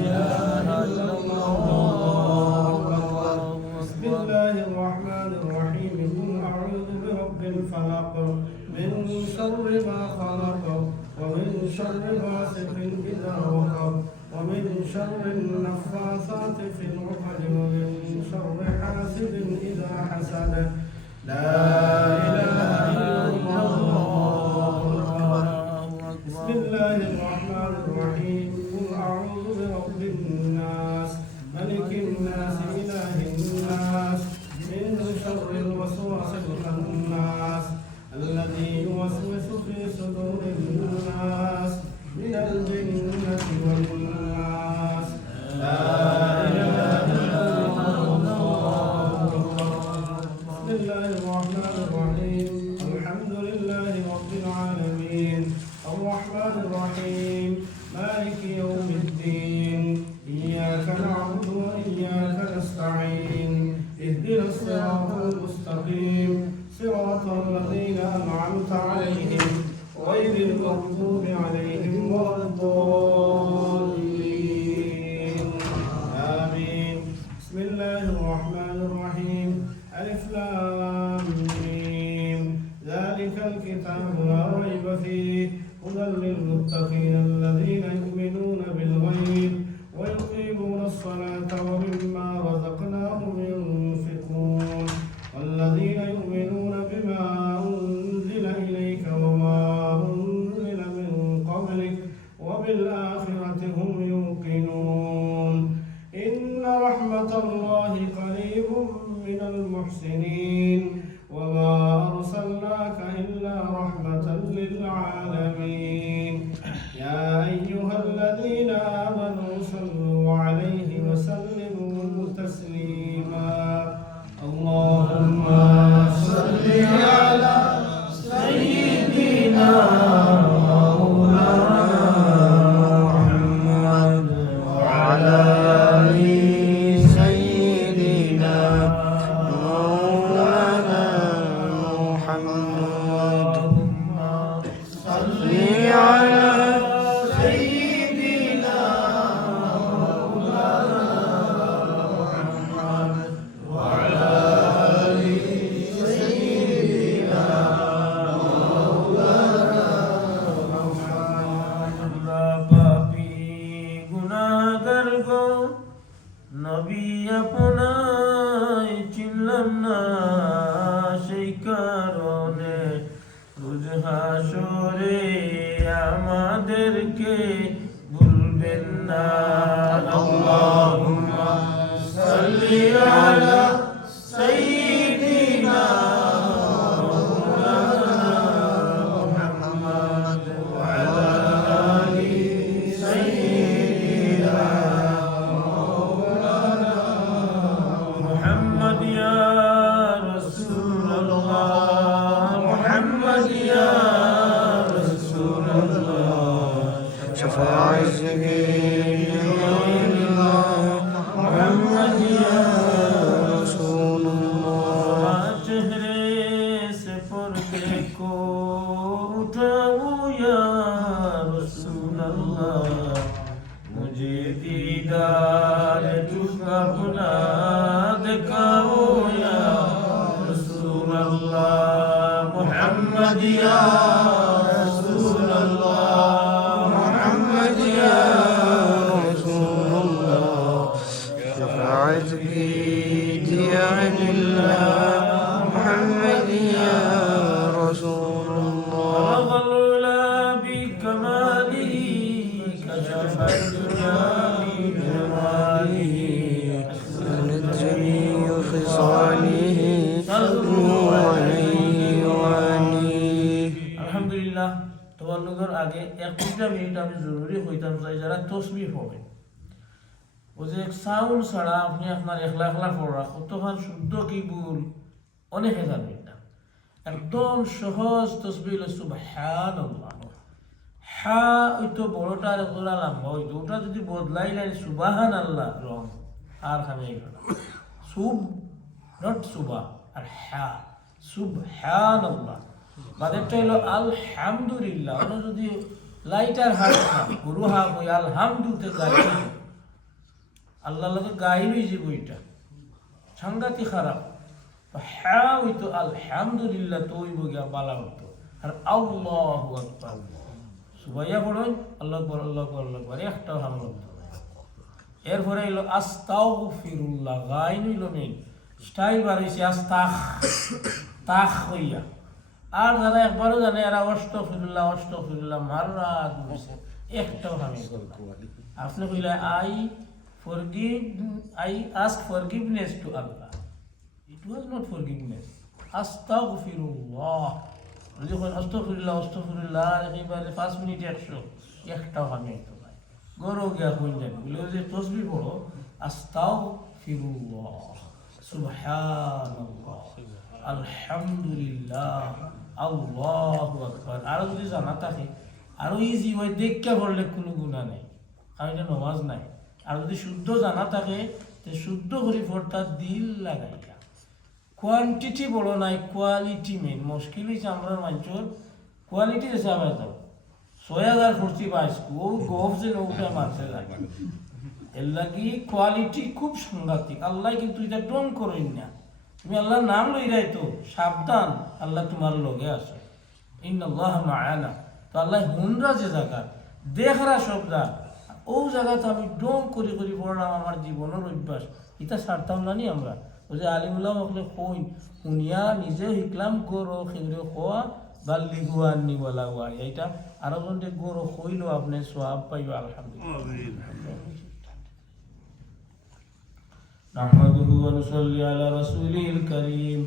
إله إلا الله. بسم الله الرحمن الرحيم. قل أعوذ برب الفلق من شر ما خلق ومن شر غاسق إذا وقب ومن شر النفاثات في العقد ومن شر حاسد إذا حسد. لا إله إلا الله. بسم الله الرحمن الرحيم. قل أعوذ برب الناس ملك الناس إله الناس من شر الوسواس الخناس الذي يوسوس في صدور الناس من الجنة والناس. لا إله إلا الله. بسم الله الرحمن الرحيم. الحمد لله رب العالمين الرحمن الرحيم مالك يوم الدين. إياك نعبد وإياك نستعين. اهدنا الصراط المستقيم صراط الذين أنعمت عليهم غير المغضوب عليهم ولا الضالين. آمين. بسم الله الرحمن الرحيم. ألف لام ميم. ذلك الكتاب لا ريب فيه هدى للمتقين الذين يؤمنون بالغيب ويقيمون الصلاة ومما رزقناهم ينفقون والذين يؤمنون بما أنزل إليك وما أنزل من قبلك وبالآخرة هم يوقنون. إن رحمة الله قريب من المحسنين وما أرسلناك إلا رحمة للعالمين. يا أيها الذين آمنوا صلوا عليه وسلموا تسليما. اللهم صل على سيدنا مولانا محمد وعلى آل سيدنا مولانا محمد. صل على سيدنا مولانا محمد وعلى آل سيدنا مولانا محمد. পাপী গুনাহগার গো নবী আপনায় চিনলাম না, সেই কারণে রোজ হাসরে আমাদেরকে ভুলবেন না। আল্লাহুম্মা সাল্লি আলা সাইয়্যিদিনা মাওলানা মুহাম্মদ ওয়া আলা আলি সাইয়্যিদিনা মাওলানা মুহাম্মদ। ইয়া রাসূলুল্লাহ মুহাম্মদ ইয়া شفاعة سبيل الله محمد يا رسول الله. चेहरे से पर्दे को उठाओ या रसूल अल्लाह, मुझे दीदार तुझका अपना दिखाओ या रसूल अल्लाह मुहम्मद या रसूल अल्लाह محمد يا رسول الله. شفاعة بيديان الله محمد يا رسول الله. بلغ العلا بكماله كشف الدجى بجماله حسنت جميع خصاله صلوا عليه وآله. الحمد لله. তোমার আগে 1 মিনিট আমি জরুরি হইতাম চাই যারা তসবিহ পড়েন, ও যে এক সাউন্ড ছাড়া আপনি আপনার একলা একলা পড়া কতক্ষণ শুদ্ধ কি ভুল অনেক জানেন না। একদম সহজ তসবিহ হলো সুবহানাল্লাহ। হা ওইতো বড়টা আর ওটা লম্বা হইতো, ওটা যদি বদলাইলেন সুবহানাল্লাহ রং আর খামে গেল সুব নট সুবা আর হা সুবহানাল্লাহ। বাদেরটা হলো আলহামদুলিল্লাহ। আমরা যদি লাইটার হাত গরু হা হই আলহামদুতে গাই আল্লাহ লগে গাই লই যে বইটা সাংঘাতিক খারাপ হ্যাঁ হইতো আলহামদুলিল্লাহ তো ওই বইয়া বালা হতো আর আল্লাহু আকবার সুবাইয়া পড়ুন আল্লাহু আকবার আল্লাহু আকবার আল্লাহু আকবার একটাও হামল হতো এরপরে এলো আস্তাগফিরুল্লাহ গাই নিল মেন স্টাইল বার হইছে আস্তাখ তাখ হইয়া আর যারা একবারও জানে এরা অষ্টফিরুল্লাহ মাররা দুসে একটাও হামি করলাম আপনি কইলে I ask forgiveness to Allah. It was not forgiveness. Astaghfirullah. যখন আস্তাগফিরুল্লাহ একেবারে 5 মিনিট 100 একটাও হামি তো ভাই গরো গিয়া কইলেন বলে যে তসবিহ পড়ো আস্তাগফিরুল্লাহ সুবহানাল্লাহ আলহামদুলিল্লাহ আল্লাহু আকবার আর যদি জানা থাকে আরো ইজি হয় দেখা পড়লে কোনো গুনাহ নাই কারণ এটা নামাজ নাই আর যদি শুদ্ধ জানা থাকে তে শুদ্ধ করে পড়তা দিল লাগাইয়া কোয়ান্টিটি বড় নাই কোয়ালিটি মেন মুশকিল হইছে আমরা মানুষের কোয়ালিটি হিসাবে দাও 6000 ফুর্তি পাইছ ও গফ যে নৌকা মারছে লাগে এর লাগি কোয়ালিটি খুব সাংঘাতিক আল্লাহ কিন্তু এটা ডং করেন না তুমি আল্লাহর নাম লই রাইতো সাবধান আল্লাহ তোমার লগে আছে ইন্নাল্লাহ মাআনা তো আল্লাহ হুনরা যে জায়গা দেখরা শব্দা ও জায়গাতে আমি ডং করে পড়লাম আমার জীবনের অভ্যাস এটা ছাড়তাম না নি আমরা ওই যে আলিমুল্লাহ হকলে কইন শুনিয়া নিজে শিখলাম গরো খেগরে খোয়া বাল্লি গুয়া নিওয়ালা গুয়া এইটা আরো জনকে গরো হইলো আপনি সওয়াব পাইবা আলহামদুলিল্লাহ نحمده ونصلي على رسوله الكريم